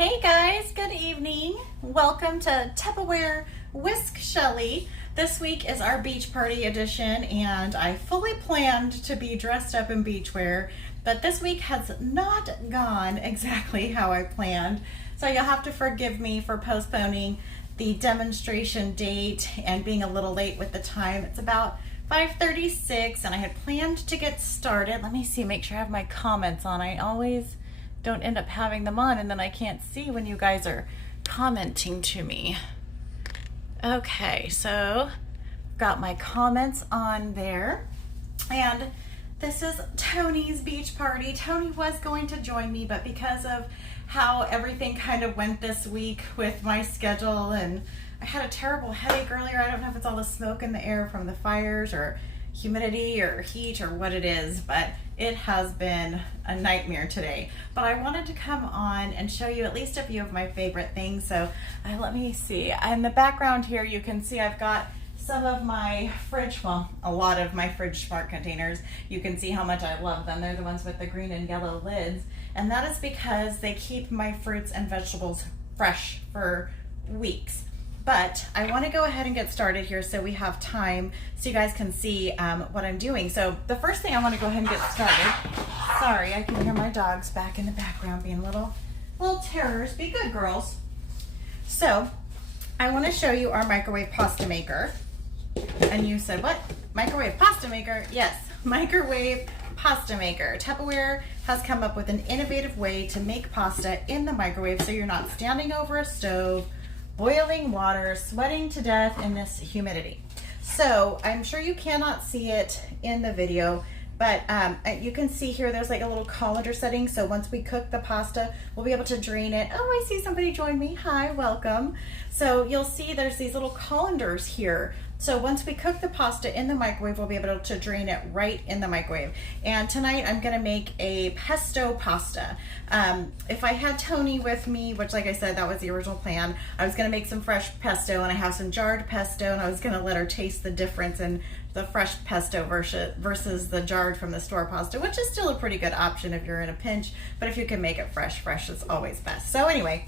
Hey guys, good evening. Welcome to Tupperware Whisk Shelly. This week is our beach party edition and I fully planned to be dressed up in beachwear, but this week has not gone exactly how I planned. So you'll have to forgive me for postponing the demonstration date and being a little late with the time. It's about 5:36 and I had planned to get started. Let me see, make sure I have my comments on. I always don't end up having them on and then I can't see when you guys are commenting to me. Okay, so got my comments on there. And this is Tony's beach party. Tony was going to join me, but because of how everything kind of went this week with my schedule, and I had a terrible headache earlier. I don't know if it's all the smoke in the air from the fires or humidity or heat or what it is, but it has been a nightmare today. But I wanted to come on and show you at least a few of my favorite things. So let me see. In the background here, you can see I've got some of my fridge, well, a lot of my fridge smart containers. You can see how much I love them. They're the ones with the green and yellow lids. And that is because they keep my fruits and vegetables fresh for weeks. But I want to go ahead and get started here so we have time so you guys can see what I'm doing. So the first thing I want to go ahead and get started. Sorry, I can hear my dogs back in the background being little terrors. Be good, girls. So I want to show you our microwave pasta maker. And you said, what? Microwave pasta maker? Yes, microwave pasta maker. Tupperware has come up with an innovative way to make pasta in the microwave so you're not standing over a stove, boiling water, sweating to death in this humidity. So I'm sure you cannot see it in the video, but you can see here there's like a little colander setting. So once we cook the pasta, we'll be able to drain it. Oh, I see somebody join me. Hi, welcome. So you'll see there's these little colanders here. So once we cook the pasta in the microwave, we'll be able to drain it right in the microwave. And tonight I'm gonna make a pesto pasta. If I had Tony with me, which like I said, that was the original plan, I was gonna make some fresh pesto and I have some jarred pesto and I was gonna let her taste the difference in the fresh pesto versus the jarred from the store pasta, which is still a pretty good option if you're in a pinch, but if you can make it fresh is always best. So anyway,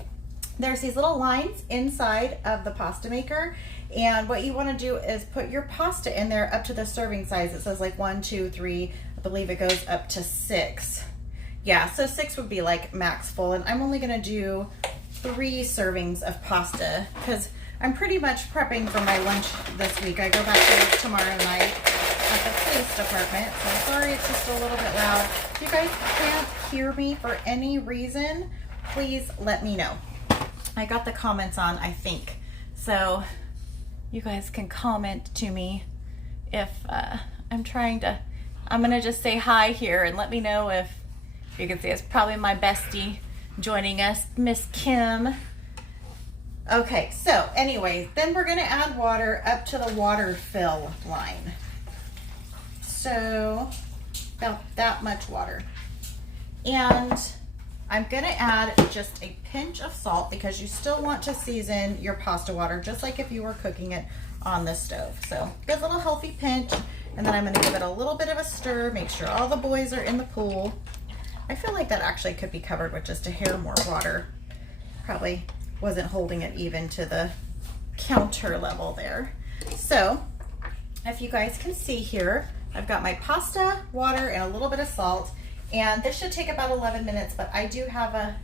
there's these little lines inside of the pasta maker, and what you want to do is put your pasta in there up to the serving size. It says like 1, 2, 3, I believe it goes up to 6. Yeah, so 6 would be like max full, and I'm only going to do 3 servings of pasta because I'm pretty much prepping for my lunch this week. I go back to work tomorrow night at the police department, so sorry it's just a little bit loud. If you guys can't hear me for any reason, please let me know. I got the comments on, I think. So you guys can comment to me if I'm gonna just say hi here and let me know if you can see it's probably my bestie joining us, Miss Kim. Okay, so anyway, then we're gonna add water up to the water fill line. So about that much water. And I'm gonna add just a pinch of salt because you still want to season your pasta water just like if you were cooking it on the stove. So good little healthy pinch, and then I'm gonna give it a little bit of a stir, make sure all the boys are in the pool. I feel like that actually could be covered with just a hair more water. Probably wasn't holding it even to the counter level there. So if you guys can see here, I've got my pasta, water, and a little bit of salt. And this should take about 11 minutes, but I do have I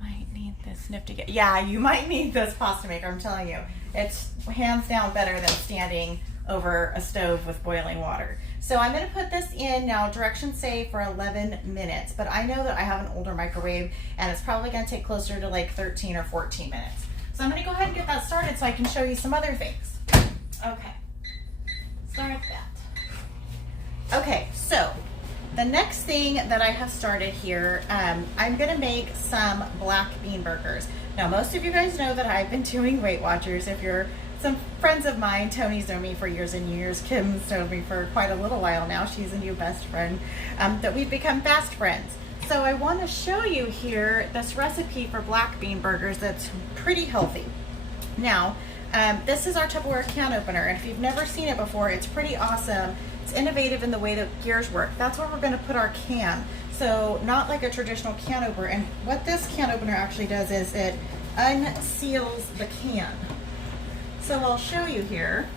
might need this nifty, yeah, you might need this pasta maker, I'm telling you. It's hands down better than standing over a stove with boiling water. So I'm gonna put this in now, directions say for 11 minutes, but I know that I have an older microwave and it's probably gonna take closer to like 13 or 14 minutes. So I'm gonna go ahead and get that started so I can show you some other things. Okay, start that. Okay, so the next thing that I have started here, I'm gonna make some black bean burgers. Now, most of you guys know that I've been doing Weight Watchers. If you're some friends of mine, Tony's known me for years and years, Kim's known me for quite a little while now, she's a new best friend, that we've become fast friends. So I wanna show you here this recipe for black bean burgers that's pretty healthy. Now, this is our Tupperware can opener, and if you've never seen it before, it's pretty awesome. It's innovative in the way that gears work. That's where we're gonna put our can. So So not like a traditional can opener. And what this can opener actually does is it unseals the can. So I'll show you here.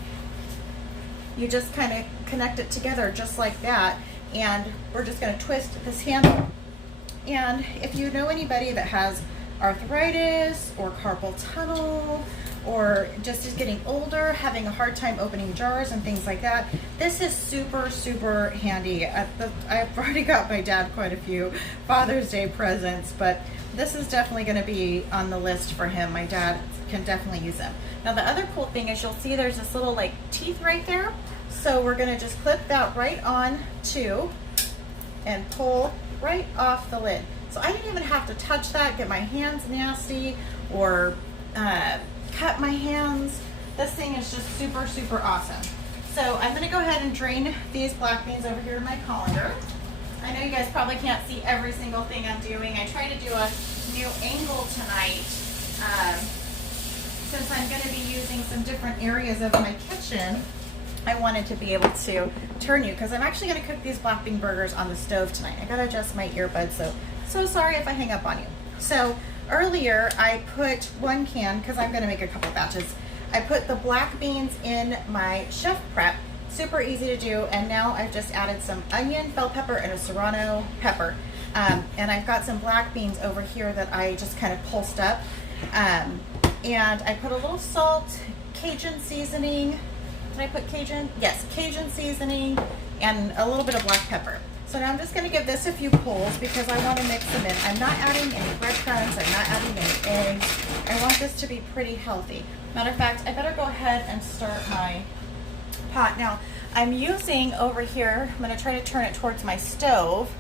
You just kind of connect it together just like that. And we're just going to twist this handle. And if you know anybody that has arthritis or carpal tunnel, or just is getting older, having a hard time opening jars and things like that, this is super, super handy. I've already got my dad quite a few Father's Day presents, but this is definitely going to be on the list for him. My dad can definitely use them. Now the other cool thing is you'll see there's this little like teeth right there. So we're going to just clip that right on to and pull right off the lid. So I didn't even have to touch that, get my hands nasty, or cut my hands. This thing is just super, super awesome. So I'm gonna go ahead and drain these black beans over here in my colander. I know you guys probably can't see every single thing I'm doing. I try to do a new angle tonight since I'm gonna be using some different areas of my kitchen. I wanted to be able to turn you because I'm actually gonna cook these black bean burgers on the stove tonight. I gotta adjust my earbuds, so sorry if I hang up on you. So earlier I put one can, because I'm gonna make a couple batches, I put the black beans in my chef prep, super easy to do, and now I've just added some onion, bell pepper, and a serrano pepper. And I've got some black beans over here that I just kind of pulsed up. And I put a little salt, Cajun seasoning. Did I put Cajun? Yes, Cajun seasoning, and a little bit of black pepper. So now I'm just going to give this a few pulls because I want to mix them in. I'm not adding any breadcrumbs. I'm not adding any eggs. I want this to be pretty healthy. Matter of fact, I better go ahead and start my pot. Now, I'm using over here, I'm going to try to turn it towards my stove,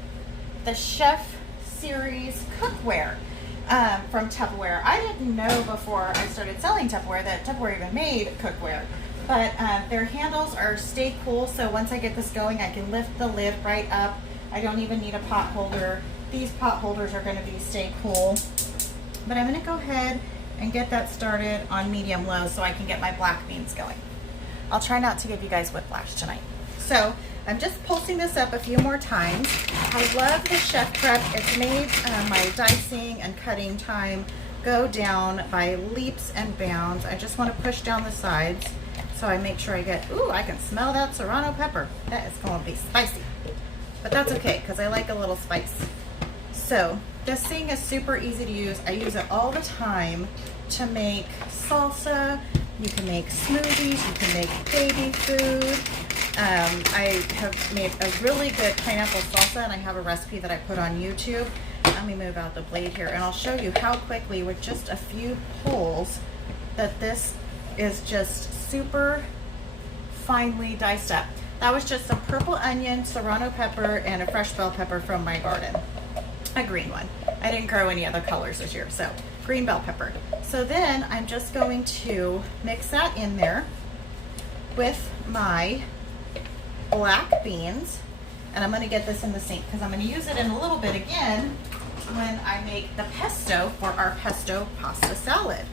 the Chef Series cookware from Tupperware. I didn't know before I started selling Tupperware that Tupperware even made cookware. But their handles are stay cool, so once I get this going, I can lift the lid right up. I don't even need a pot holder. These pot holders are going to be stay cool. But I'm going to go ahead and get that started on medium low so I can get my black beans going. I'll try not to give you guys whiplash tonight. So I'm just pulsing this up a few more times. I love the chef prep. It's made my dicing and cutting time go down by leaps and bounds. I just want to push down the sides. So I make sure I get, ooh, I can smell that serrano pepper. That is going to be spicy. But that's okay, because I like a little spice. So this thing is super easy to use. I use it all the time to make salsa. You can make smoothies. You can make baby food. I have made a really good pineapple salsa, and I have a recipe that I put on YouTube. Let me move out the blade here, and I'll show you how quickly, with just a few pulls, that this is just super finely diced up. That was just some purple onion, serrano pepper, and a fresh bell pepper from my garden. A green one. I didn't grow any other colors this year, so green bell pepper. So then I'm just going to mix that in there with my black beans, and I'm going to get this in the sink because I'm going to use it in a little bit again when I make the pesto for our pesto pasta salad.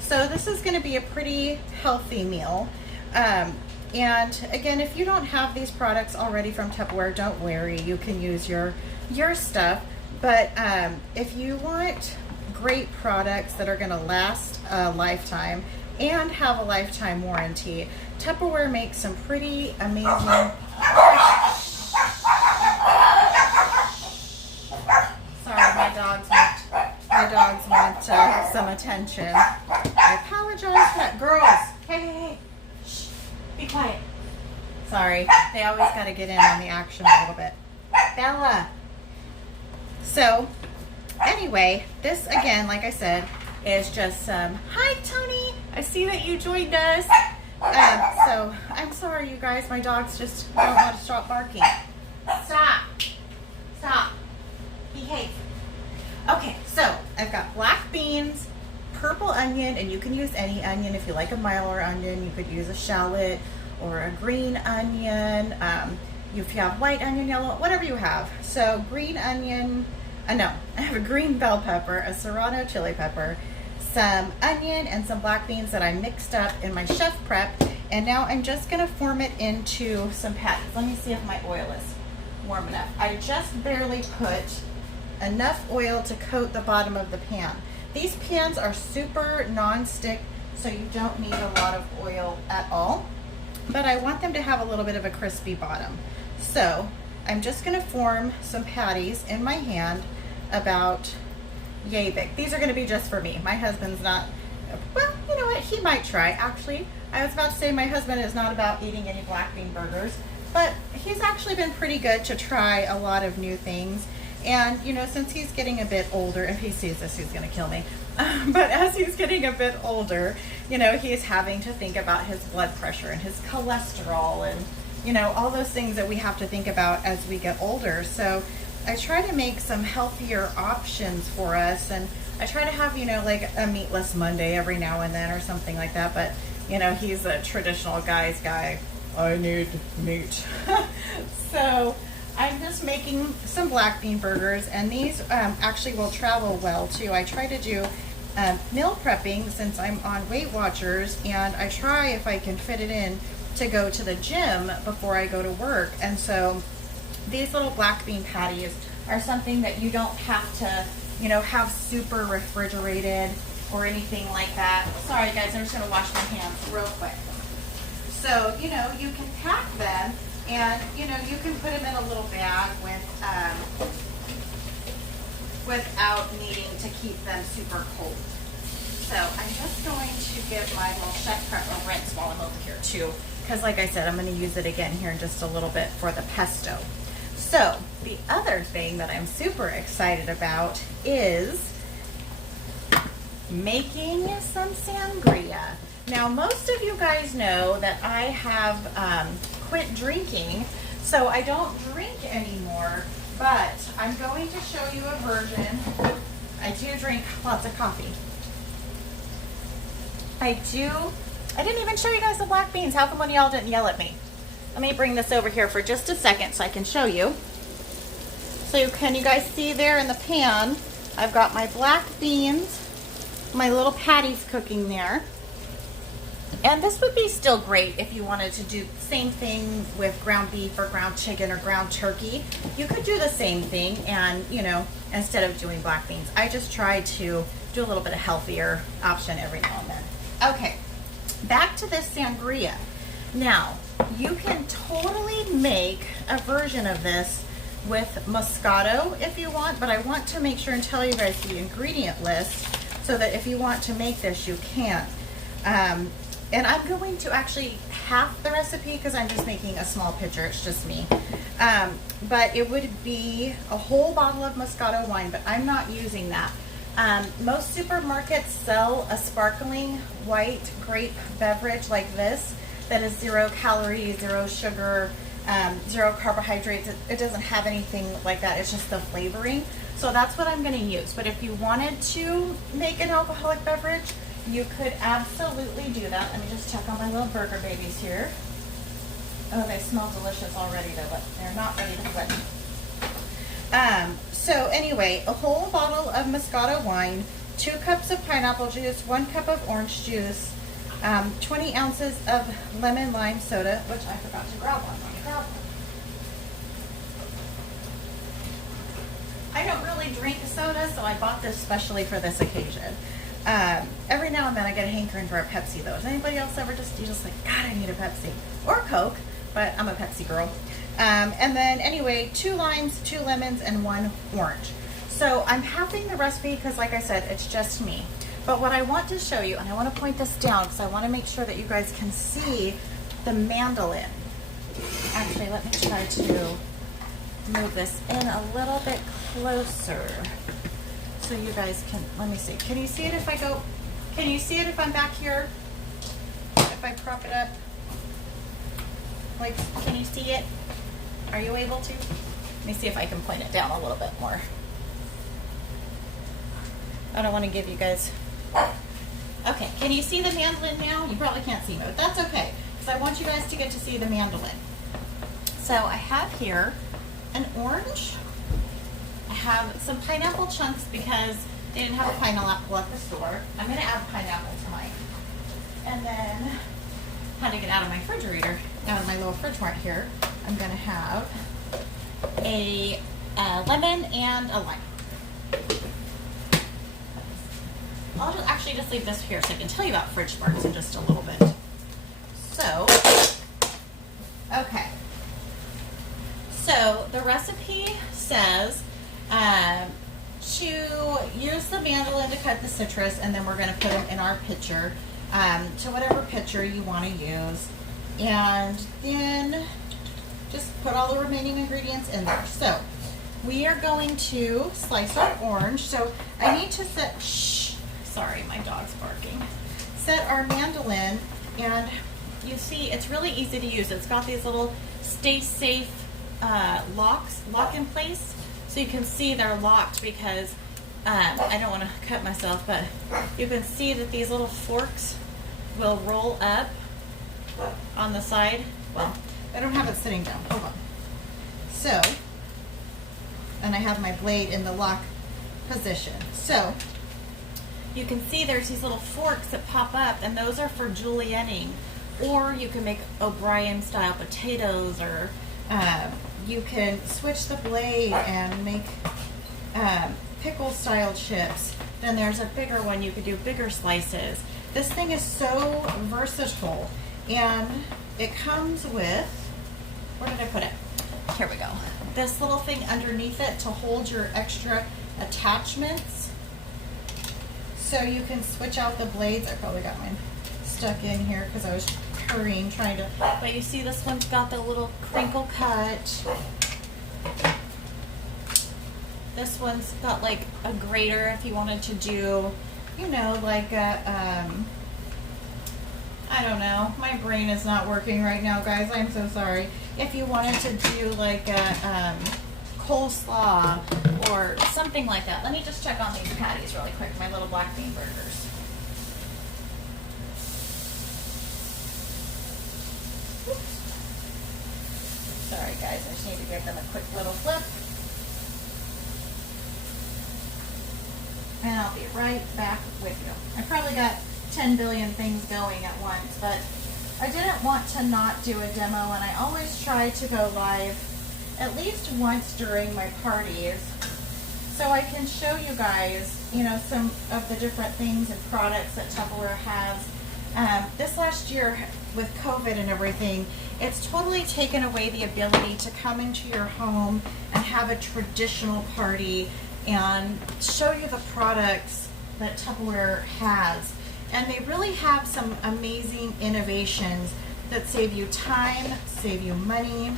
So this is going to be a pretty healthy meal. And again, if you don't have these products already from Tupperware, don't worry. You can use your stuff. But if you want great products that are going to last a lifetime and have a lifetime warranty, Tupperware makes some pretty amazing... Sorry, my dogs want some attention. I apologize for that. Girls, hey, shh, be quiet. Sorry, they always got to get in on the action a little bit. Bella. So, anyway, this again, like I said, is just some, hi Tony, I see that you joined us. So, I'm sorry you guys, my dogs just don't want to stop barking. Stop, behave. Okay, so I've got black beans, purple onion, and you can use any onion. If you like a Mylar onion, you could use a shallot or a green onion. If you have white onion, yellow, whatever you have. So green onion, no, I have a green bell pepper, a serrano chili pepper, some onion, and some black beans that I mixed up in my chef prep. And now I'm just gonna form it into some patties. Let me see if my oil is warm enough. I just barely put enough oil to coat the bottom of the pan. These pans are super non-stick, so you don't need a lot of oil at all, but I want them to have a little bit of a crispy bottom. So I'm just gonna form some patties in my hand about yay big. These are gonna be just for me. My husband's not, well, you know what, he might try. Actually, I was about to say my husband is not about eating any black bean burgers, but he's actually been pretty good to try a lot of new things. And, you know, since he's getting a bit older, if he sees this, he's going to kill me. But as he's getting a bit older, you know, he's having to think about his blood pressure and his cholesterol and, you know, all those things that we have to think about as we get older. So I try to make some healthier options for us. And I try to have, you know, like a meatless Monday every now and then or something like that. But, you know, he's a traditional guy's guy. I need meat. So I'm just making some black bean burgers, and these actually will travel well too. I try to do meal prepping since I'm on Weight Watchers, and I try, if I can fit it in, to go to the gym before I go to work. And so these little black bean patties are something that you don't have to, you know, have super refrigerated or anything like that. Sorry guys, I'm just gonna wash my hands real quick. So, you know, you can pack them, and, you know, you can put them in a little bag without needing to keep them super cold. So I'm just going to give my little chef prep a rinse while I'm over here too, because like I said, I'm going to use it again here in just a little bit for the pesto. So the other thing that I'm super excited about is making some sangria. Now, most of you guys know that I have quit drinking, so I don't drink anymore, but I'm going to show you a version. I do drink lots of coffee. I didn't even show you guys the black beans. How come one of y'all didn't yell at me? Let me bring this over here for just a second so I can show you. So can you guys see there in the pan, I've got my black beans, my little patties cooking there. And this would be still great if you wanted to do the same thing with ground beef or ground chicken or ground turkey. You could do the same thing, and, you know, instead of doing black beans. I just try to do a little bit of healthier option every now and then. Okay, back to this sangria. Now, you can totally make a version of this with Moscato if you want, but I want to make sure and tell you guys the ingredient list so that if you want to make this, you can. And I'm going to actually half the recipe because I'm just making a small pitcher. It's just me. But it would be a whole bottle of Moscato wine, but I'm not using that. Most supermarkets sell a sparkling white grape beverage like this that is 0 calories, 0 sugar, 0 carbohydrates. It doesn't have anything like that. It's just the flavoring. So that's what I'm going to use. But if you wanted to make an alcoholic beverage, you could absolutely do that. Let me just check on my little burger babies here. Oh, they smell delicious already, though. They're not ready to flip. So anyway, a whole bottle of Moscato wine, 2 cups of pineapple juice, 1 cup of orange juice, 20 ounces of lemon lime soda, which I forgot to grab one. Let me grab one. I don't really drink soda, so I bought this specially for this occasion. Every now and then I get a hankering for a Pepsi though. Does anybody else ever you just like, God, I need a Pepsi or Coke, but I'm a Pepsi girl. And then anyway, 2 limes, 2 lemons, and 1 orange. So I'm halving the recipe because like I said, it's just me. But what I want to show you, and I want to point this down because I want to make sure that you guys can see the mandolin. Actually, let me try to move this in a little bit closer so you guys can, let me see. Can you see it if I go, can you see it if I'm back here? If I prop it up? Like, can you see it? Are you able to? Let me see if I can point it down a little bit more. I don't want to give you guys, okay, can you see the mandolin now? You probably can't see me, but that's okay, because I want you guys to get to see the mandolin. So I have here an orange. I have some pineapple chunks because they didn't have a pineapple at the store. I'm going to add pineapple to mine. And then, had to get out of my refrigerator, out of my little fridge mart here, I'm going to have a lemon, and a lime. I'll actually just leave this here so I can tell you about fridge smarts in just a little bit. So, okay. So the recipe says to use the mandolin to cut the citrus, and then we're going to put them in our pitcher, to whatever pitcher you want to use, and then just put all the remaining ingredients in there. So we are going to slice our orange. So I need to set, sorry, my dog's barking. Set our mandolin, and you see it's really easy to use. It's got these little stay safe lock in place, so you can see they're locked because I don't want to cut myself, but you can see that these little forks will roll up on the side. Well, I don't have it sitting down. Hold on. So, and I have my blade in the lock position. So you can see there's these little forks that pop up, and those are for julienning. Or you can make O'Brien style potatoes, or you can switch the blade and make pickle style chips. Then there's a bigger one, you could do bigger slices. This thing is so versatile, and it comes with, where did I put it? Here we go. This little thing underneath it to hold your extra attachments. So you can switch out the blades. I probably got mine stuck in here because I was hurrying trying to, but you see this one's got the little crinkle cut. This one's got like a grater if you wanted to do, you know, like a, I don't know, my brain is not working right now, guys, I'm so sorry. If you wanted to do like a coleslaw or something like that. Let me just check on these patties really quick, my little black bean burgers. Oops. Sorry guys, I just need to give them a quick little flip. And I'll be right back with you. I probably got 10 billion things going at once, but I didn't want to not do a demo, and I always try to go live at least once during my parties so I can show you guys, you know, some of the different things and products that Tupperware has. This last year with COVID and everything, it's totally taken away the ability to come into your home and have a traditional party and show you the products that Tupperware has. And they really have some amazing innovations that save you time, save you money.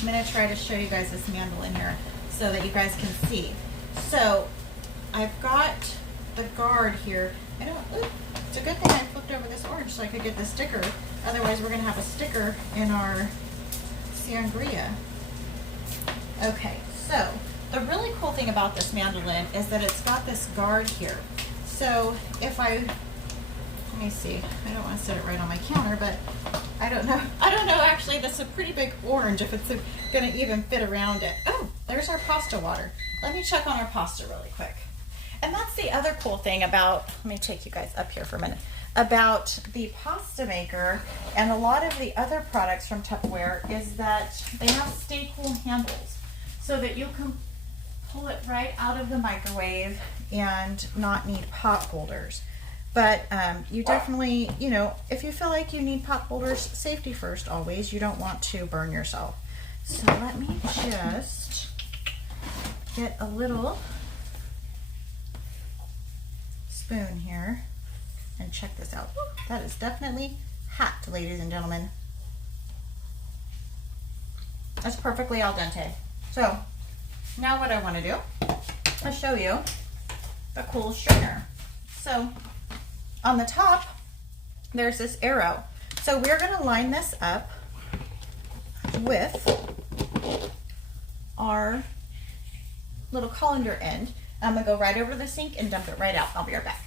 I'm going to try to show you guys this mandolin here so that you guys can see. So I've got the guard here. It's a good thing I flipped over this orange so I could get the sticker. Otherwise we're going to have a sticker in our sangria. Okay, so the really cool thing about this mandolin is that it's got this guard here. So if let me see, I don't want to set it right on my counter, but I don't know actually, that's a pretty big orange if it's going to even fit around it. Oh, there's our pasta water. Let me check on our pasta really quick. And that's the other cool thing about, let me take you guys up here for a minute, about the pasta maker and a lot of the other products from Tupperware is that they have stay cool handles so that you can pull it right out of the microwave and not need pot holders. But you definitely, you know, if you feel like you need pot holders, safety first always. You don't want to burn yourself. So let me just get a little spoon here and check this out. That is definitely hot, ladies and gentlemen. That's perfectly al dente. So now what I want to do is show you the cool strainer. So on the top, there's this arrow. So we're going to line this up with our little colander end. I'm going to go right over the sink and dump it right out. I'll be right back.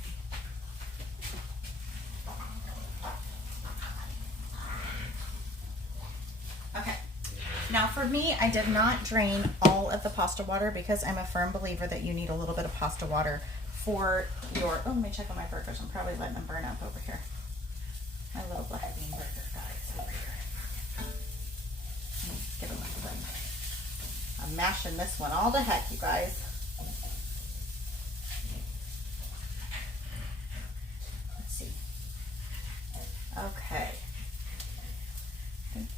Okay. Now for me, I did not drain all of the pasta water because I'm a firm believer that you need a little bit of pasta water for your, oh, let me check on my burgers. I'm probably letting them burn up over here. My little black bean burger guys over here. Give them a flip. I'm mashing this one all to heck, you guys. Let's see. Okay.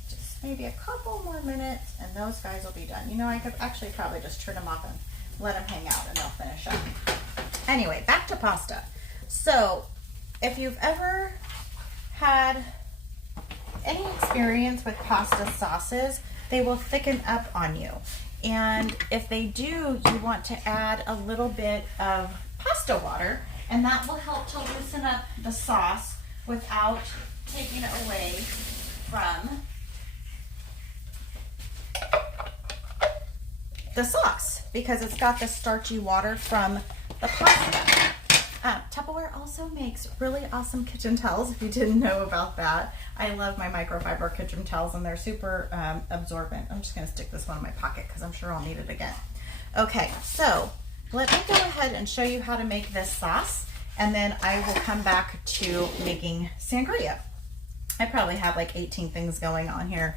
Just maybe a couple more minutes and those guys will be done. You know, I could actually probably just turn them off and let them hang out and they'll finish up. Anyway, back to pasta. So, if you've ever had any experience with pasta sauces, they will thicken up on you. And if they do, you want to add a little bit of pasta water, and that will help to loosen up the sauce without taking it away from the sauce, because it's got the starchy water from the pasta. Tupperware also makes really awesome kitchen towels, if you didn't know about that. I love my microfiber kitchen towels and they're super absorbent. I'm just gonna stick this one in my pocket because I'm sure I'll need it again. Okay, so let me go ahead and show you how to make this sauce, and then I will come back to making sangria. I probably have like 18 things going on here.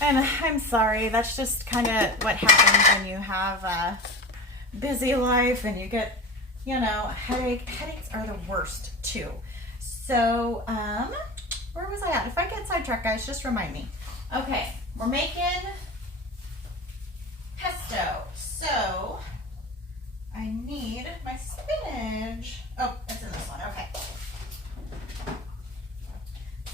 And I'm sorry, that's just kind of what happens when you have a busy life and you get, you know, headaches are the worst too. So, where was I at? If I get sidetracked, guys, just remind me. Okay, we're making pesto. So, I need my spinach. Oh, it's in this one, okay.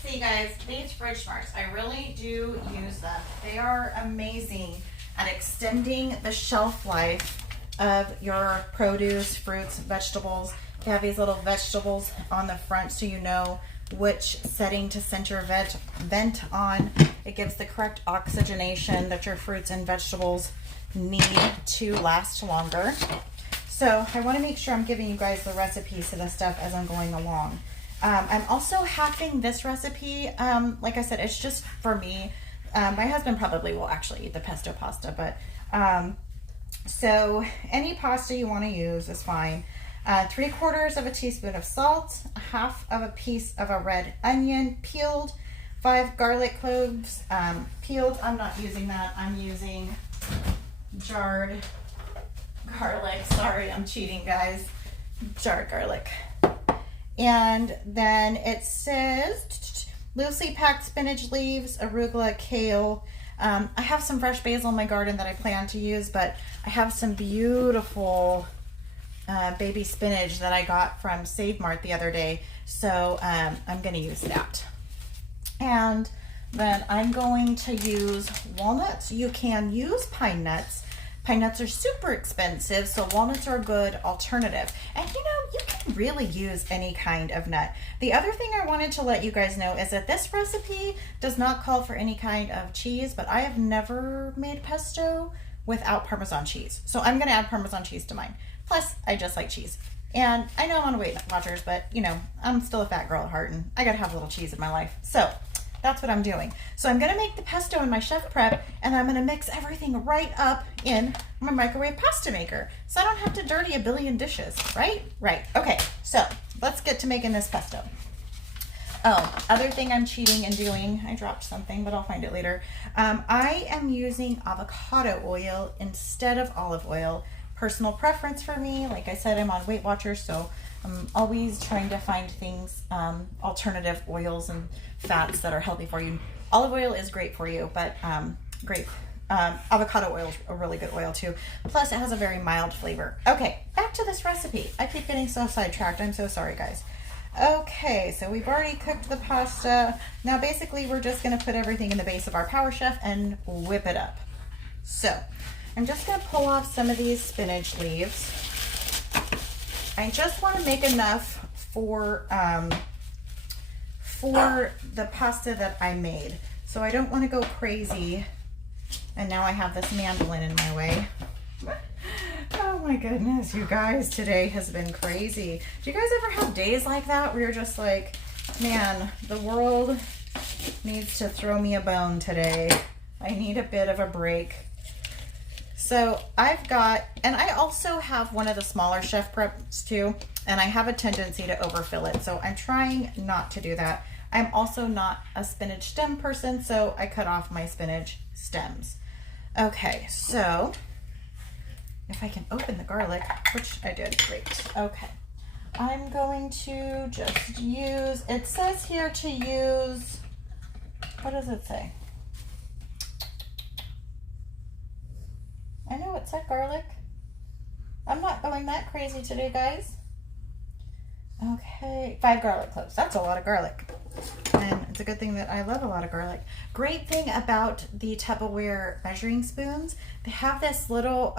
See guys, these fridge smarts, I really do use them. They are amazing at extending the shelf life of your produce, fruits, vegetables. You have these little vegetables on the front so you know which setting to send your vent on. It gives the correct oxygenation that your fruits and vegetables need to last longer. So I want to make sure I'm giving you guys the recipes to this stuff as I'm going along. I'm also halving this recipe. Like I said, it's just for me. My husband probably will actually eat the pesto pasta, but so any pasta you want to use is fine. 3/4 of a teaspoon of salt, 1/2 of a piece of a red onion peeled, 5 garlic cloves peeled. I'm not using that. I'm using jarred garlic. Sorry, I'm cheating, guys. Jarred garlic. And then it says loosely packed spinach leaves, arugula, kale. I have some fresh basil in my garden that I plan to use, but I have some beautiful baby spinach that I got from Save Mart the other day, so I'm going to use that. And then I'm going to use walnuts. You can use pine nuts. Pine nuts are super expensive, so walnuts are a good alternative. And you know, you can really use any kind of nut. The other thing I wanted to let you guys know is that this recipe does not call for any kind of cheese, but I have never made pesto without Parmesan cheese. So I'm gonna add Parmesan cheese to mine. Plus, I just like cheese. And I know I'm on Weight Watchers, but you know, I'm still a fat girl at heart and I gotta have a little cheese in my life. So that's what I'm doing. So I'm gonna make the pesto in my chef prep, and I'm gonna mix everything right up in my microwave pasta maker. So I don't have to dirty a billion dishes, right? Right, okay, so let's get to making this pesto. Oh, other thing I'm cheating and doing, I dropped something, but I'll find it later. I am using avocado oil instead of olive oil. Personal preference for me. Like I said, I'm on Weight Watchers, so I'm always trying to find things, alternative oils and fats that are healthy for you. Olive oil is great for you, but avocado oil is a really good oil too. Plus, it has a very mild flavor. Okay, back to this recipe. I keep getting so sidetracked. I'm so sorry, guys. Okay, so we've already cooked the pasta. Now, basically, we're just going to put everything in the base of our Power Chef and whip it up. So, I'm just going to pull off some of these spinach leaves. I just want to make enough for the pasta that I made. So I don't want to go crazy. And now I have this mandolin in my way. Oh my goodness, you guys, today has been crazy. Do you guys ever have days like that where you're just like, man, the world needs to throw me a bone today. I need a bit of a break. So I've got, and I also have one of the smaller chef preps too, and I have a tendency to overfill it. So I'm trying not to do that. I'm also not a spinach stem person, so I cut off my spinach stems. Okay, so if I can open the garlic, which I did, great. Okay, I'm going to just use, it says here to use, what does it say? I know it said garlic. I'm not going that crazy today, guys. Okay, 5 garlic cloves. That's a lot of garlic. And it's a good thing that I love a lot of garlic. Great thing about the Tupperware measuring spoons, they have this little,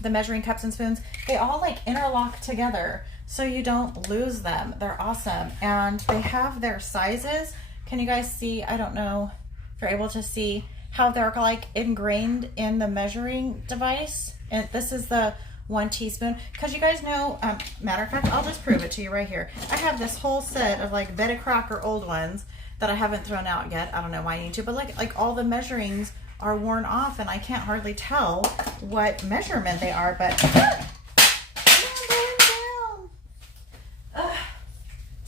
the measuring cups and spoons, they all like interlock together so you don't lose them. They're awesome. And they have their sizes. Can you guys see? I don't know if you're able to see how they're like ingrained in the measuring device. And this is the 1 teaspoon, because you guys know, matter of fact, I'll just prove it to you right here. I have this whole set of like Betty Crocker old ones that I haven't thrown out yet. I don't know why I need to, but like all the measurings are worn off and I can't hardly tell what measurement they are, but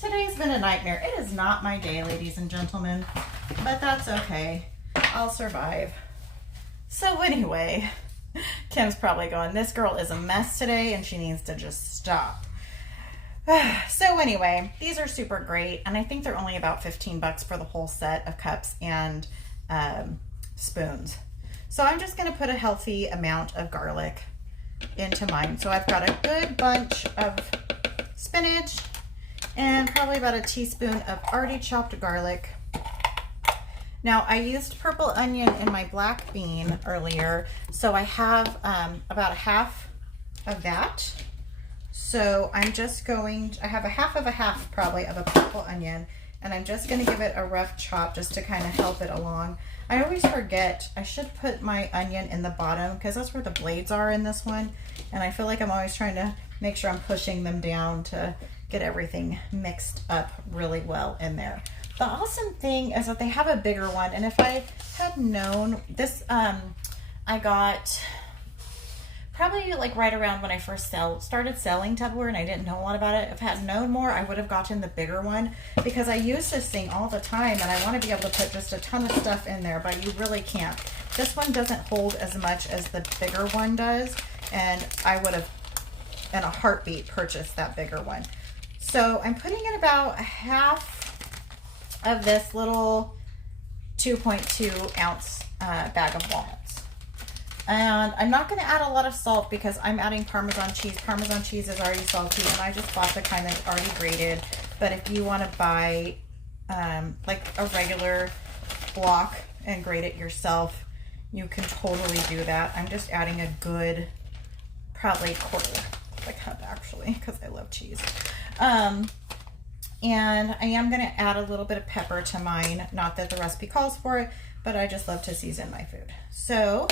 today's been a nightmare. It is not my day, ladies and gentlemen, but that's okay. I'll survive. So anyway, Kim's probably going, this girl is a mess today and she needs to just stop. So anyway, these are super great. And I think they're only about 15 bucks for the whole set of cups and spoons. So I'm just going to put a healthy amount of garlic into mine. So I've got a good bunch of spinach and probably about a teaspoon of already chopped garlic. Now I used purple onion in my black bean earlier, so I have about a half of that. So I'm just going, I have a half probably of a purple onion, and I'm just going to give it a rough chop just to kind of help it along. I always forget, I should put my onion in the bottom because that's where the blades are in this one, and I feel like I'm always trying to make sure I'm pushing them down to get everything mixed up really well in there. The awesome thing is that they have a bigger one, and if I had known this, I got probably like right around when I first started selling Tupperware and I didn't know a lot about it. If I had known more, I would have gotten the bigger one because I use this thing all the time and I want to be able to put just a ton of stuff in there, but you really can't. This one doesn't hold as much as the bigger one does, and I would have in a heartbeat purchased that bigger one. So I'm putting in about a half of this little 2.2 ounce bag of walnuts. And I'm not going to add a lot of salt because I'm adding Parmesan cheese. Parmesan cheese is already salty, and I just bought the kind that's already grated. But if you want to buy like a regular block and grate it yourself, you can totally do that. I'm just adding a good, probably quarter of a cup actually, because I love cheese. And I am going to add a little bit of pepper to mine. Not that the recipe calls for it, but I just love to season my food. So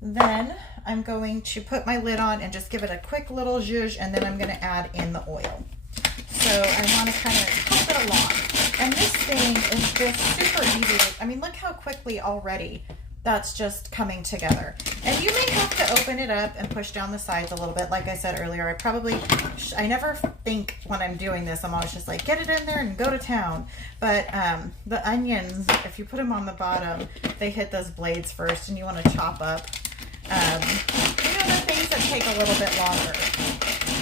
then I'm going to put my lid on and just give it a quick little zhuzh, and then I'm going to add in the oil. So I want to kind of help it along. And this thing is just super easy. I mean, look how quickly already that's just coming together. And you may have to open it up and push down the sides a little bit. Like I said earlier, I never think when I'm doing this, I'm always just like, get it in there and go to town. But the onions, if you put them on the bottom, they hit those blades first, and you want to chop up, the things that take a little bit longer.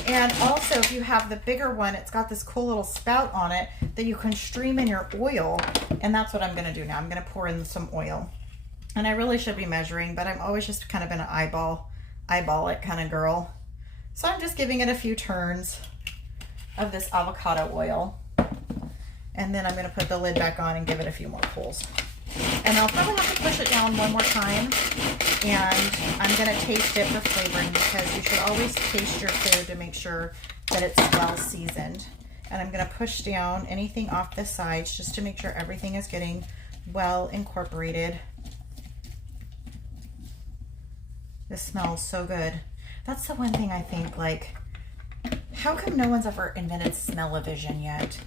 And also, if you have the bigger one, it's got this cool little spout on it that you can stream in your oil. And that's what I'm going to do now. I'm going to pour in some oil. And I really should be measuring, but I'm always just kind of been an eyeball it kind of girl. So I'm just giving it a few turns of this avocado oil. And then I'm going to put the lid back on and give it a few more pulls. And I'll probably have to push it down one more time. And I'm going to taste it for flavoring, because you should always taste your food to make sure that it's well seasoned. And I'm going to push down anything off the sides just to make sure everything is getting well incorporated. This smells so good. That's the one thing I think, like, how come no one's ever invented smell-o-vision yet?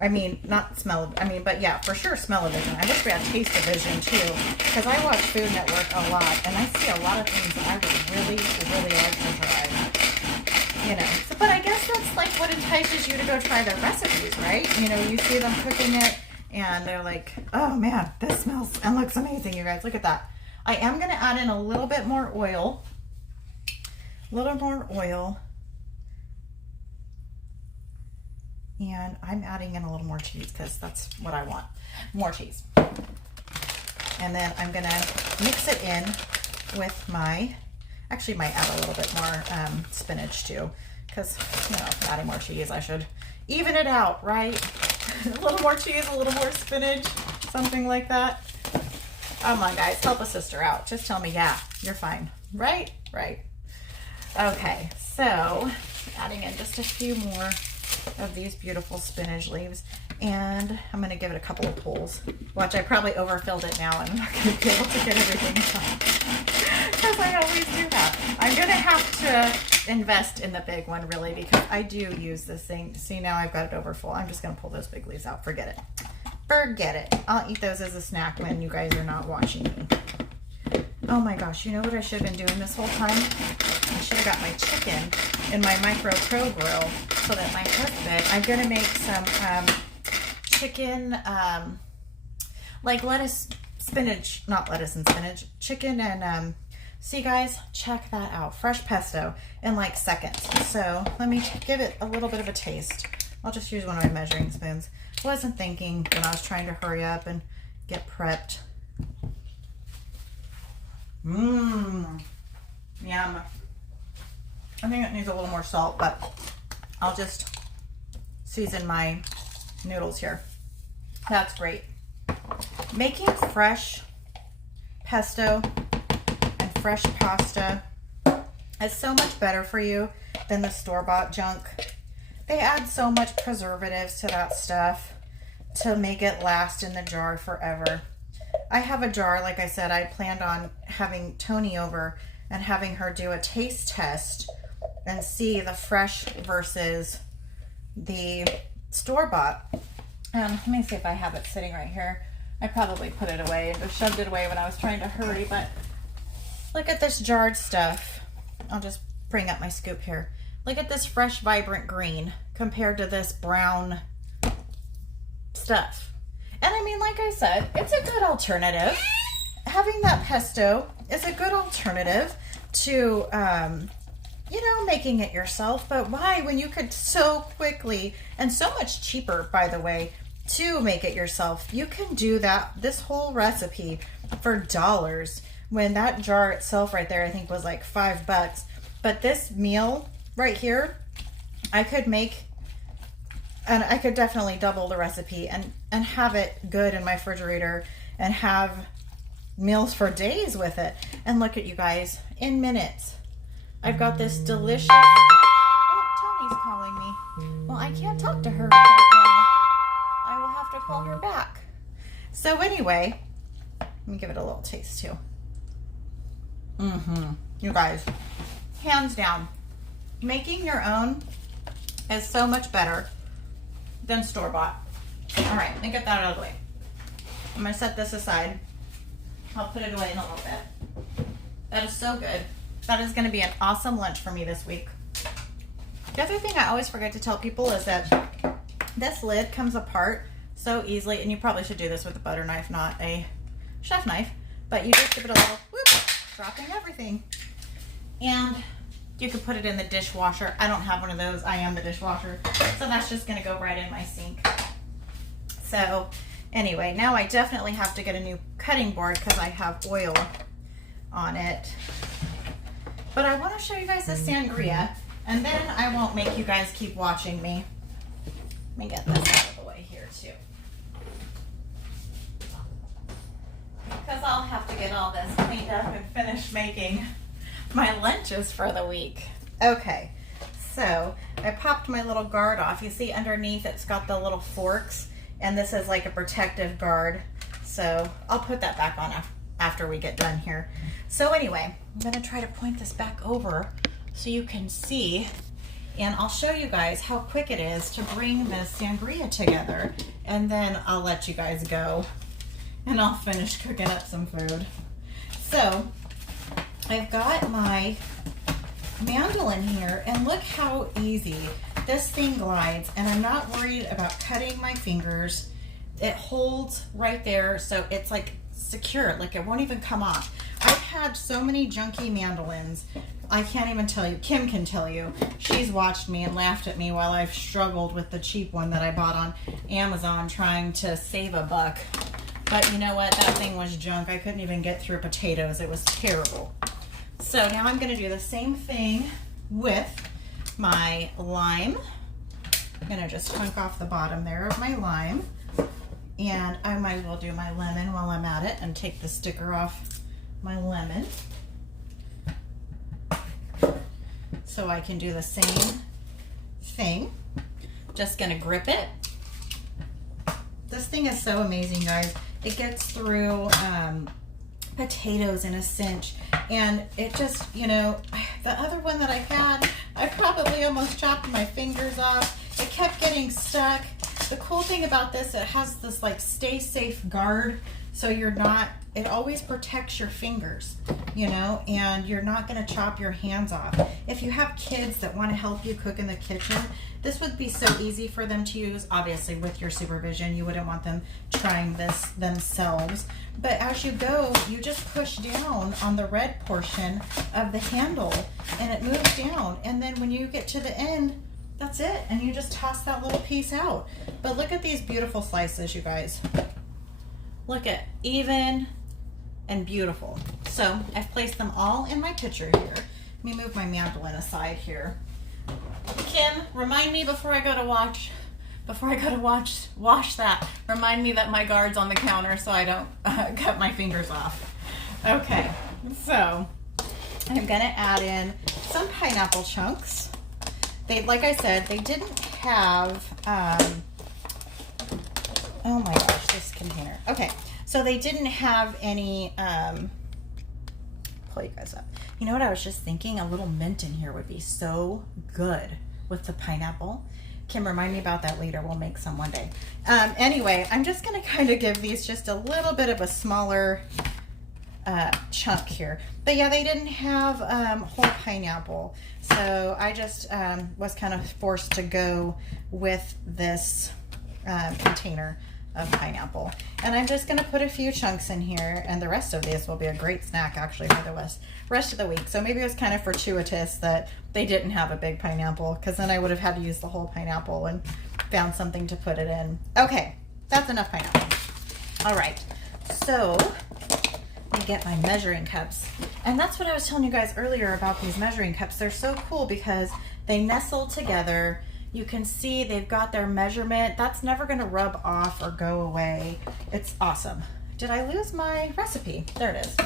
I mean, not smell, I mean, but yeah, for sure smell-o-vision. I wish we had taste-o-vision too, because I watch Food Network a lot, and I see a lot of things that I would really, really like to try. You know, so, but I guess that's like what entices you to go try their recipes, right? You know, you see them cooking it, and they're like, oh man, this smells and looks amazing, you guys. Look at that. I am going to add in a little bit more oil. And I'm adding in a little more cheese because that's what I want. More cheese. And then I'm going to mix it in with my, actually might add a little bit more spinach too, because, you know, adding more cheese, I should even it out, right? A little more cheese, a little more spinach, something like that. Come on, guys, help a sister out. Just tell me, yeah, you're fine. Right? Right. Okay, so adding in just a few more of these beautiful spinach leaves, and I'm going to give it a couple of pulls. Watch, I probably overfilled it now, and I'm not going to be able to get everything done because I always do that. I'm going to have to invest in the big one, really, because I do use this thing. See, now I've got it over full. I'm just going to pull those big leaves out. Forget it. Forget it. I'll eat those as a snack when you guys are not watching me. Oh my gosh, you know what I should have been doing this whole time? I should have got my chicken in my micro pro grill so that my husband, I'm going to make some chicken, like lettuce, spinach, not lettuce and spinach, chicken and, see guys, check that out. Fresh pesto in like seconds. So let me give it a little bit of a taste. I'll just use one of my measuring spoons. Wasn't thinking when I was trying to hurry up and get prepped. Mmm. Yum. I think it needs a little more salt, but I'll just season my noodles here. That's great. Making fresh pesto and fresh pasta is so much better for you than the store-bought junk. They add so much preservatives to that stuff to make it last in the jar forever. I have a jar, like I said, I planned on having Tony over and having her do a taste test and see the fresh versus the store-bought. Let me see if I have it sitting right here. I probably put it away and just shoved it away when I was trying to hurry, but look at this jarred stuff. I'll just bring up my scoop here. Look at this fresh, vibrant green compared to this brown stuff. And I mean, like I said, it's a good alternative. Having that pesto is a good alternative to, you know, making it yourself. But why, when you could so quickly, and so much cheaper, by the way, to make it yourself? You can do that, this whole recipe for dollars, when that jar itself right there, I think was like $5. But this meal right here, I could make, and I could definitely double the recipe and have it good in my refrigerator and have meals for days with it. And look at you guys, in minutes, I've got this delicious, oh, Tony's calling me. Well, I can't talk to her right now. I will have to call her back. So anyway, let me give it a little taste too. You guys, hands down, making your own is so much better than store-bought. All right, let me get that out of the way. I'm gonna set this aside. I'll put it away in a little bit. That is so good. That is gonna be an awesome lunch for me this week. The other thing I always forget to tell people is that this lid comes apart so easily, and you probably should do this with a butter knife, not a chef knife, but you just give it a little whoop, dropping everything. And you could put it in the dishwasher. I don't have one of those. I am the dishwasher. So that's just gonna go right in my sink. So anyway, now I definitely have to get a new cutting board because I have oil on it. But I want to show you guys the sangria, and then I won't make you guys keep watching me. Let me get this out of the way here too, because I'll have to get all this cleaned up and finish making my lunches for the week. Okay, so I popped my little guard off. You see underneath it's got the little forks, and this is like a protective guard. So I'll put that back on after we get done here. So anyway, I'm gonna try to point this back over so you can see, and I'll show you guys how quick it is to bring this sangria together, and then I'll let you guys go and I'll finish cooking up some food. So I've got my mandolin here, and look how easy this thing glides, and I'm not worried about cutting my fingers. It holds right there, so it's like secure, like it won't even come off. had so many junky mandolins. I can't even tell you. Kim can tell you. She's watched me and laughed at me while I've struggled with the cheap one that I bought on Amazon trying to save a buck. But you know what? That thing was junk. I couldn't even get through potatoes. It was terrible. So now I'm going to do the same thing with my lime. I'm going to just chunk off the bottom there of my lime. And I might as well do my lemon while I'm at it and take the sticker off my lemon. So I can do the same thing. Just gonna grip it. This thing is so amazing, guys. It gets through potatoes in a cinch. And it just, you know, the other one that I had, I probably almost chopped my fingers off. It kept getting stuck. The cool thing about this, it has this like stay safe guard, so you're not, it always protects your fingers, you know, and you're not going to chop your hands off. If you have kids that want to help you cook in the kitchen, this would be so easy for them to use. Obviously with your supervision, you wouldn't want them trying this themselves, but as you go, you just push down on the red portion of the handle and it moves down, and then when you get to the end, that's it, and you just toss that little piece out. But look at these beautiful slices, you guys. Look at even and beautiful. So I've placed them all in my pitcher here. Let me move my mandolin aside here. Kim, remind me before I go to wash that. Remind me that my guard's on the counter so I don't cut my fingers off. Okay, so I'm gonna add in some pineapple chunks. Like I said, they didn't have, oh my gosh, this container. Okay, so they didn't have any, pull you guys up. You know what I was just thinking? A little mint in here would be so good with the pineapple. Kim, remind me about that later. We'll make some one day. Anyway, I'm just going to kind of give these just a little bit of a smaller chunk here. But yeah, they didn't have whole pineapple. So I just was kind of forced to go with this container of pineapple. And I'm just going to put a few chunks in here, and the rest of this will be a great snack actually for the rest of the week. So maybe it was kind of fortuitous that they didn't have a big pineapple, because then I would have had to use the whole pineapple and found something to put it in. Okay, that's enough pineapple. All right, so let me get my measuring cups. And that's what I was telling you guys earlier about these measuring cups. They're so cool because they nestle together. You can see they've got their measurement. That's never gonna rub off or go away. It's awesome. Did I lose my recipe? There it is.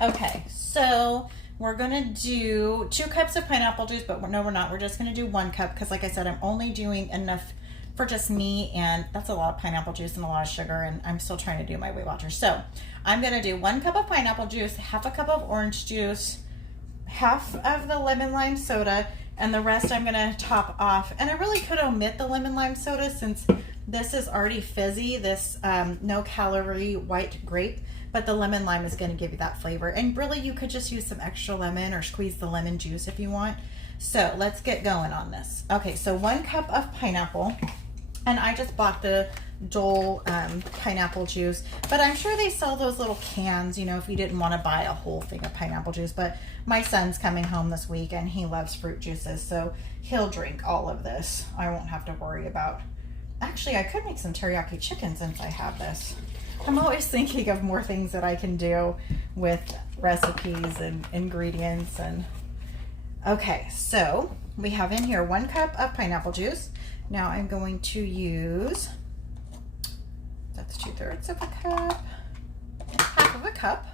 Okay, so we're gonna do 2 cups of pineapple juice, but no, we're not. We're just gonna do 1 cup because like I said, I'm only doing enough for just me, and that's a lot of pineapple juice and a lot of sugar, and I'm still trying to do my Weight Watchers. So I'm gonna do 1 cup of pineapple juice, half a cup of orange juice, half of the lemon lime soda, and the rest I'm gonna top off. And I really could omit the lemon lime soda since this is already fizzy, this no calorie white grape, but the lemon lime is gonna give you that flavor. And really you could just use some extra lemon or squeeze the lemon juice if you want. So let's get going on this. Okay, so 1 cup of pineapple, and I just bought the Dole pineapple juice, but I'm sure they sell those little cans, you know, if you didn't want to buy a whole thing of pineapple juice. But my son's coming home this week and he loves fruit juices, so he'll drink all of this. I won't have to worry about. Actually, I could make some teriyaki chicken since I have this. I'm always thinking of more things that I can do with recipes and ingredients. And okay, so we have in here 1 cup of pineapple juice. Now I'm going to use, that's 2/3 of a cup, half of a cup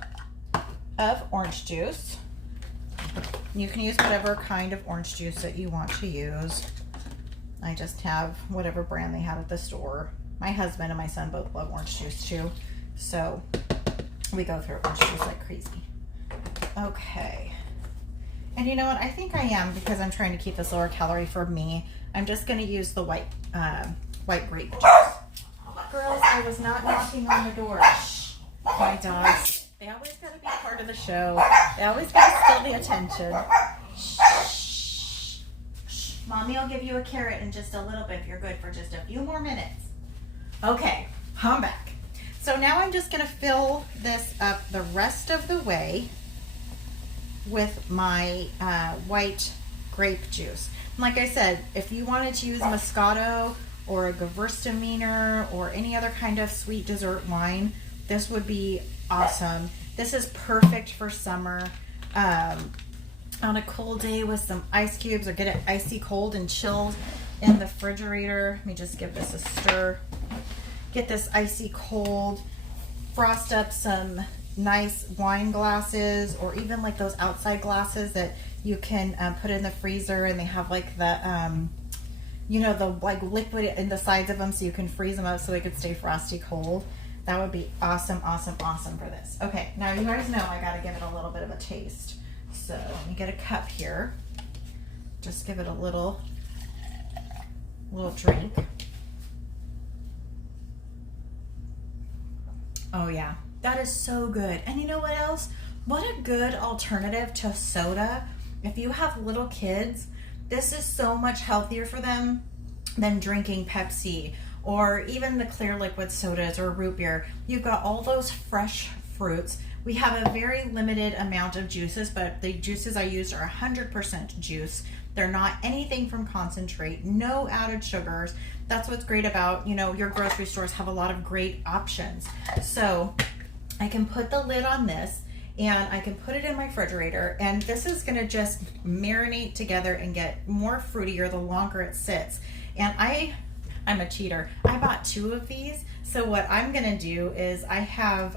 of orange juice. You can use whatever kind of orange juice that you want to use. I just have whatever brand they have at the store. My husband and my son both love orange juice too, so we go through orange juice like crazy. Okay. And you know what? I think I am, because I'm trying to keep this lower calorie for me. I'm just going to use the white grape juice. Girls, I was not knocking on the door. Shh. My dogs. They always got to be part of the show. They always got to steal the attention. Shh. Shh. Mommy will give you a carrot in just a little bit if you're good for just a few more minutes. Okay, I'm back. So now I'm just going to fill this up the rest of the way. with my white grape juice. And like I said, if you wanted to use Moscato or a Gewürztraminer or any other kind of sweet dessert wine, this would be awesome. This is perfect for summer. On a cold day with some ice cubes, or get it icy cold and chilled in the refrigerator. Let me just give this a stir. Get this icy cold. Frost up some nice wine glasses, or even like those outside glasses that you can put in the freezer, and they have like the you know, the like liquid in the sides of them, so you can freeze them up so they could stay frosty cold. That would be awesome, awesome, awesome for this. Okay, now you guys know I gotta give it a little bit of a taste. So let me get a cup here. Just give it a little drink. Oh yeah, that is so good. And you know what else? What a good alternative to soda. If you have little kids, this is so much healthier for them than drinking Pepsi or even the clear liquid sodas or root beer. You've got all those fresh fruits. We have a very limited amount of juices, but the juices I used are 100% juice. They're not anything from concentrate, no added sugars. That's what's great about, you know, your grocery stores have a lot of great options. So I can put the lid on this and I can put it in my refrigerator, and this is gonna just marinate together and get more fruitier the longer it sits. And I'm a cheater. I bought 2 of these. So what I'm gonna do is I have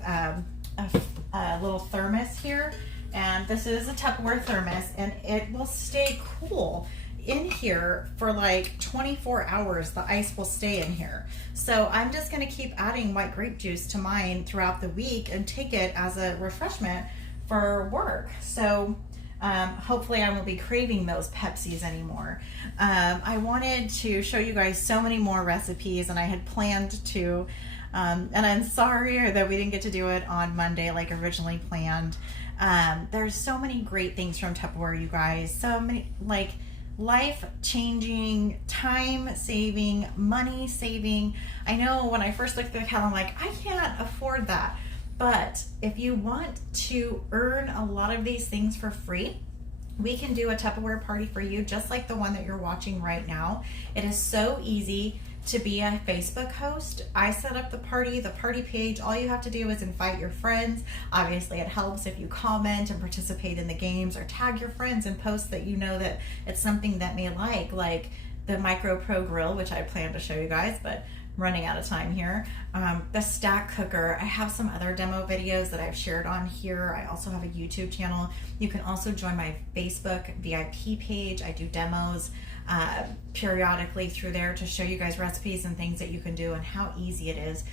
a little thermos here, and this is a Tupperware thermos, and it will stay cool in here for like 24 hours. The ice will stay in here. So I'm just going to keep adding white grape juice to mine throughout the week and take it as a refreshment for work. So hopefully I won't be craving those Pepsis anymore. I wanted to show you guys so many more recipes, and I had planned to and I'm sorry that we didn't get to do it on Monday like originally planned. There's so many great things from Tupperware, you guys. So many, like, life-changing, time-saving, money-saving. I know when I first looked at the account, I'm like, I can't afford that. But if you want to earn a lot of these things for free, we can do a Tupperware party for you, just like the one that you're watching right now. It is so easy to be a Facebook host. I set up the party page. All you have to do is invite your friends. Obviously, it helps if you comment and participate in the games, or tag your friends and post that you know that it's something that they like the Micro Pro Grill, which I plan to show you guys, but I'm running out of time here. The stack cooker. I have some other demo videos that I've shared on here. I also have a YouTube channel. You can also join my Facebook VIP page. I do demos periodically through there to show you guys recipes and things that you can do and how easy it is.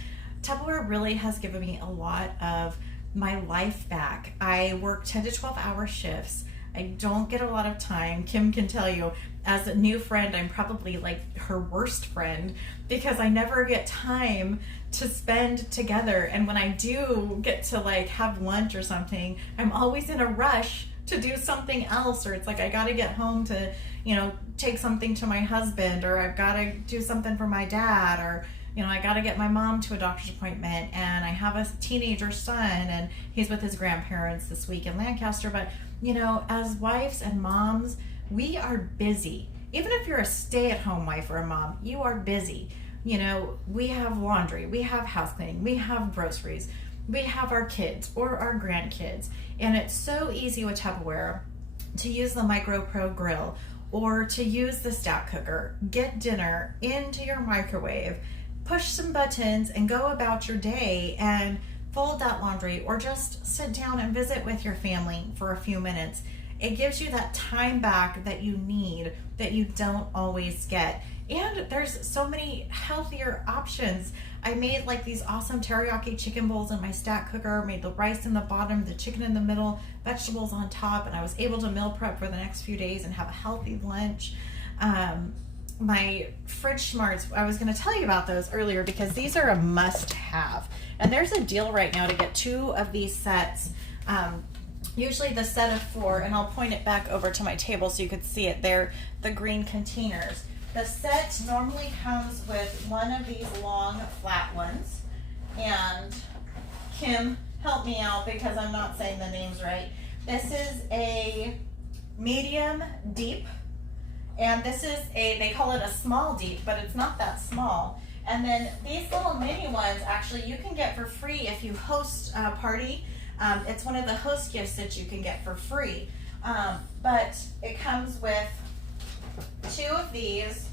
Tupperware really has given me a lot of my life back. I work 10 to 12 hour shifts. I don't get a lot of time. Kim can tell you, as a new friend, I'm probably like her worst friend because I never get time to spend together. And when I do get to like have lunch or something, I'm always in a rush to do something else, or it's like I gotta get home to, you know, take something to my husband, or I've gotta do something for my dad, or, you know, I gotta get my mom to a doctor's appointment, and I have a teenager son and he's with his grandparents this week in Lancaster. But, you know, as wives and moms, we are busy. Even if you're a stay-at-home wife or a mom, you are busy. You know, we have laundry, we have house cleaning, we have groceries, we have our kids or our grandkids, and it's so easy with Tupperware to use the Micro Pro Grill or to use the stack cooker. Get dinner into your microwave, push some buttons, and go about your day and fold that laundry, or just sit down and visit with your family for a few minutes. It gives you that time back that you need, that you don't always get. And there's so many healthier options. I made like these awesome teriyaki chicken bowls in my stack cooker, made the rice in the bottom, the chicken in the middle, vegetables on top, and I was able to meal prep for the next few days and have a healthy lunch. My fridge smarts, I was going to tell you about those earlier because these are a must-have. And there's a deal right now to get 2 of these sets. Usually the set of 4, and I'll point it back over to my table so you could see it there, the green containers. The set normally comes with one of these long flat ones, and Kim, help me out because I'm not saying the names right. This is a medium deep, and this is they call it a small deep, but it's not that small. And then these little mini ones, actually, you can get for free if you host a party. It's one of the host gifts that you can get for free. But it comes with 2 of these,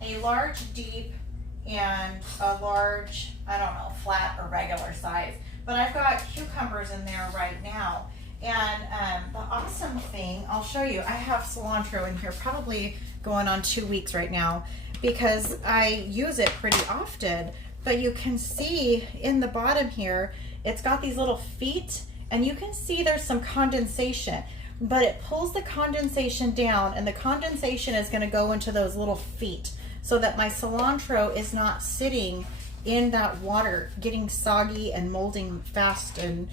a large deep and a large, I don't know, flat or regular size. But I've got cucumbers in there right now. And the awesome thing, I'll show you, I have cilantro in here probably going on 2 weeks right now because I use it pretty often. But you can see in the bottom here, it's got these little feet, and you can see there's some condensation, but it pulls the condensation down, and the condensation is going to go into those little feet so that my cilantro is not sitting in that water getting soggy and molding fast and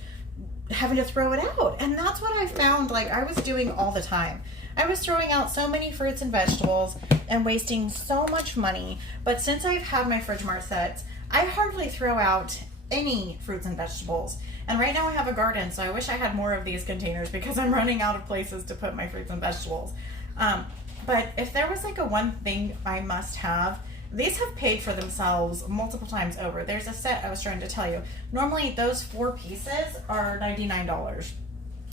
having to throw it out. And that's what I found like I was doing all the time. I was throwing out so many fruits and vegetables and wasting so much money. But since I've had my Fridge Mart sets, I hardly throw out any fruits and vegetables. And right now I have a garden, so I wish I had more of these containers because I'm running out of places to put my fruits and vegetables. But if there was like a one thing I must have, these have paid for themselves multiple times over. There's a set I was trying to tell you. Normally those 4 pieces are $99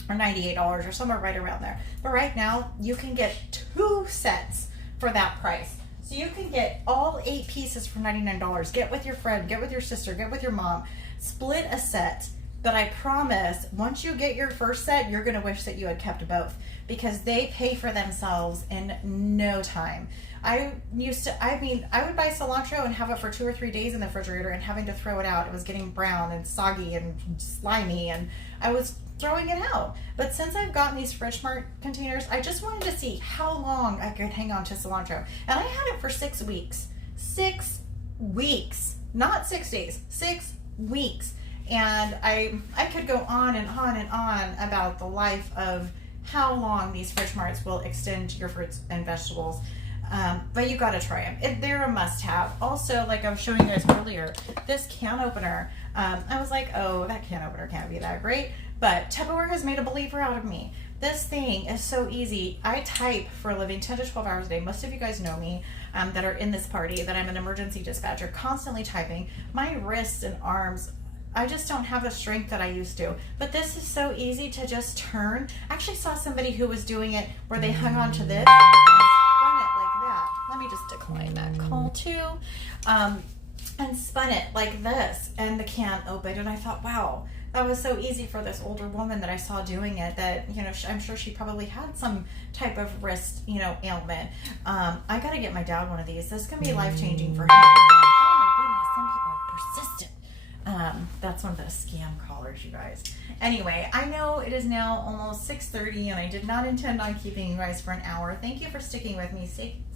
or $98 or somewhere right around there. But right now you can get 2 sets for that price. So you can get all 8 pieces for $99. Get with your friend, get with your sister, get with your mom. Split a set. But I promise, once you get your first set, you're going to wish that you had kept both because they pay for themselves in no time. I would buy cilantro and have it for 2 or 3 days in the refrigerator and having to throw it out. It was getting brown and soggy and slimy, and I was throwing it out. But since I've gotten these Fridge Mart containers, I just wanted to see how long I could hang on to cilantro. And I had it for 6 weeks. 6 weeks. Not 6 days. 6 weeks. And I could go on and on and on about the life of how long these Fridge Marts will extend your fruits and vegetables. But you gotta try them. They're a must-have. Also, like I was showing you guys earlier, this can opener, I was like, oh, that can opener can't be that great. But Tupperware has made a believer out of me. This thing is so easy. I type for a living 10 to 12 hours a day. Most of you guys know me that are in this party, that I'm an emergency dispatcher, constantly typing. My wrists and arms, I just don't have the strength that I used to. But this is so easy to just turn. I actually saw somebody who was doing it where they hung on to this and spun it like that. Let me just decline that call too. And spun it like this, and the can opened, and I thought, wow, that was so easy for this older woman that I saw doing it that, you know, I'm sure she probably had some type of wrist, you know, ailment. I got to get my dad one of these. This can be life-changing for him. Oh my goodness, some people are persistent. That's one of those scam callers, you guys. Anyway, I know it is now almost 6:30 and I did not intend on keeping you guys for an hour. Thank you for sticking with me.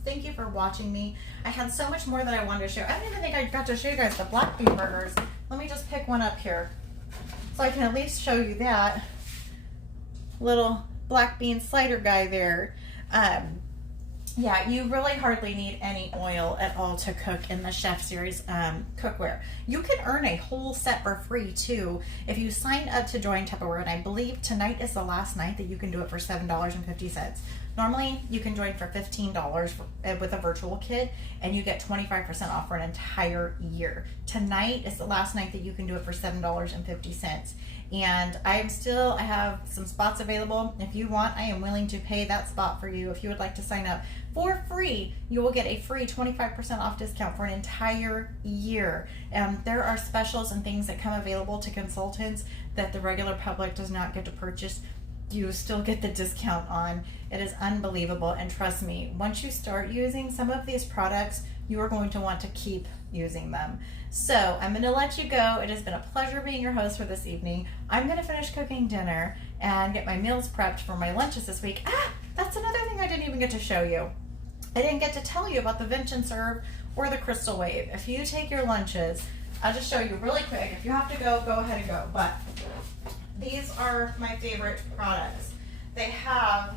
Thank you for watching me. I had so much more that I wanted to show. I don't even think I got to show you guys the black bean burgers. Let me just pick one up here so I can at least show you that little black bean slider guy there. Yeah, you really hardly need any oil at all to cook in the Chef Series cookware. You can earn a whole set for free too if you sign up to join Tupperware, and I believe tonight is the last night that you can do it for $7.50. Normally, you can join for $15 with a virtual kit, and you get 25% off for an entire year. Tonight is the last night that you can do it for $7.50. And I have some spots available. If you want, I am willing to pay that spot for you. If you would like to sign up for free, you will get a free 25% off discount for an entire year. There are specials and things that come available to consultants that the regular public does not get to purchase. You still get the discount on. It is unbelievable, and trust me, once you start using some of these products, you are going to want to keep using them. So I'm going to let you go. It has been a pleasure being your host for this evening. I'm going to finish cooking dinner and get my meals prepped for my lunches this week. That's another thing I didn't even get to show you. I didn't get to tell you about the Vinch and Serve or the Crystal Wave. If you take your lunches, I'll just show you really quick. If you have to go, go ahead and go. But these are my favorite products. They have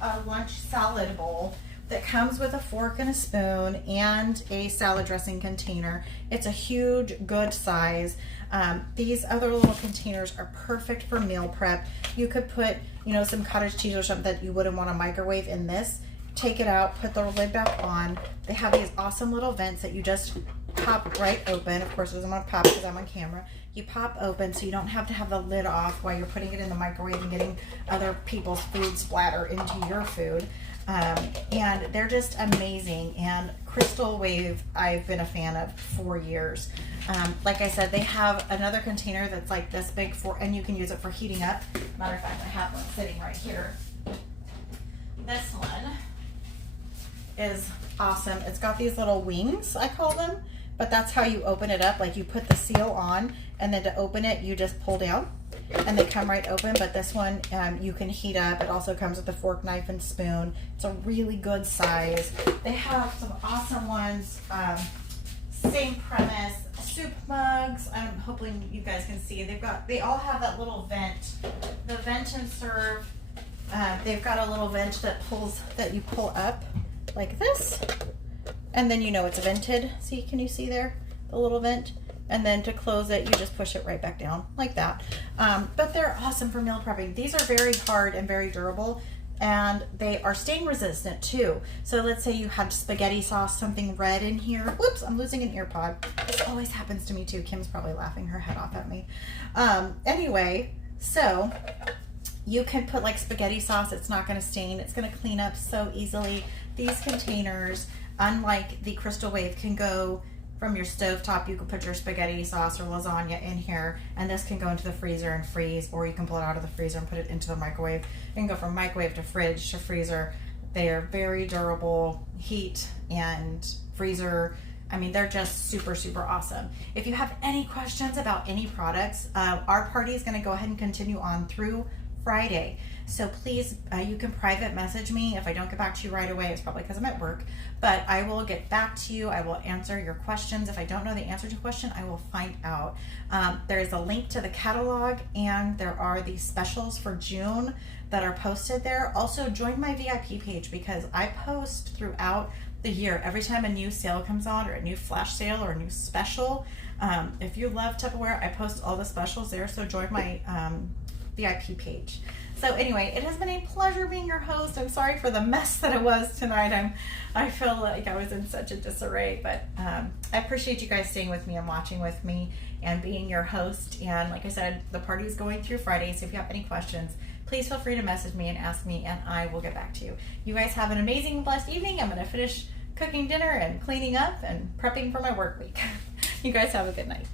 a lunch salad bowl that comes with a fork and a spoon and a salad dressing container. It's a huge, good size. These other little containers are perfect for meal prep. You could put, you know, some cottage cheese or something that you wouldn't want to microwave in this. Take it out, put the lid back on. They have these awesome little vents that you just pop right open. Of course, it doesn't want to pop because I'm on camera. You pop open so you don't have to have the lid off while you're putting it in the microwave and getting other people's food splatter into your food. And they're just amazing. And Crystal Wave, I've been a fan of for years. Like I said, they have another container that's like this big and you can use it for heating up. Matter of fact, I have one sitting right here. This one is awesome. It's got these little wings, I call them, but that's how you open it up. Like you put the seal on, and then to open it, you just pull down and they come right open. But this one, you can heat up. It also comes with a fork, knife, and spoon. It's a really good size. They have some awesome ones. Same premise, soup mugs. I'm hoping you guys can see. They all have that little vent. The vent and serve. They've got a little vent that you pull up like this, and then you know it's vented. See, can you see there the little vent? And then to close it, you just push it right back down like that. But they're awesome for meal prepping. These are very hard and very durable, and they are stain resistant too. So let's say you had spaghetti sauce, something red in here. Whoops, I'm losing an ear pod. This always happens to me too. Kim's probably laughing her head off at me. Anyway, so you can put like spaghetti sauce. It's not going to stain. It's going to clean up so easily. These containers, unlike the Crystal Wave, can go from your stovetop. You can put your spaghetti sauce or lasagna in here, and this can go into the freezer and freeze, or you can pull it out of the freezer and put it into the microwave. It can go from microwave to fridge to freezer. They are very durable, heat and freezer. I mean, they're just super, super awesome. If you have any questions about any products, our party is going to go ahead and continue on through Friday. So please, you can private message me. If I don't get back to you right away, it's probably because I'm at work, but I will get back to you. I will answer your questions. If I don't know the answer to a question, I will find out. There is a link to the catalog, and there are these specials for June that are posted there. Also, join my VIP page, because I post throughout the year. Every time a new sale comes on, or a new flash sale, or a new special. If you love Tupperware, I post all the specials there, so join my VIP page. So anyway, it has been a pleasure being your host. I'm sorry for the mess that it was tonight. I feel like I was in such a disarray, but I appreciate you guys staying with me and watching with me and being your host. And like I said, the party is going through Friday, so if you have any questions, please feel free to message me and ask me, and I will get back to you. You guys have an amazing, blessed evening. I'm going to finish cooking dinner and cleaning up and prepping for my work week. You guys have a good night.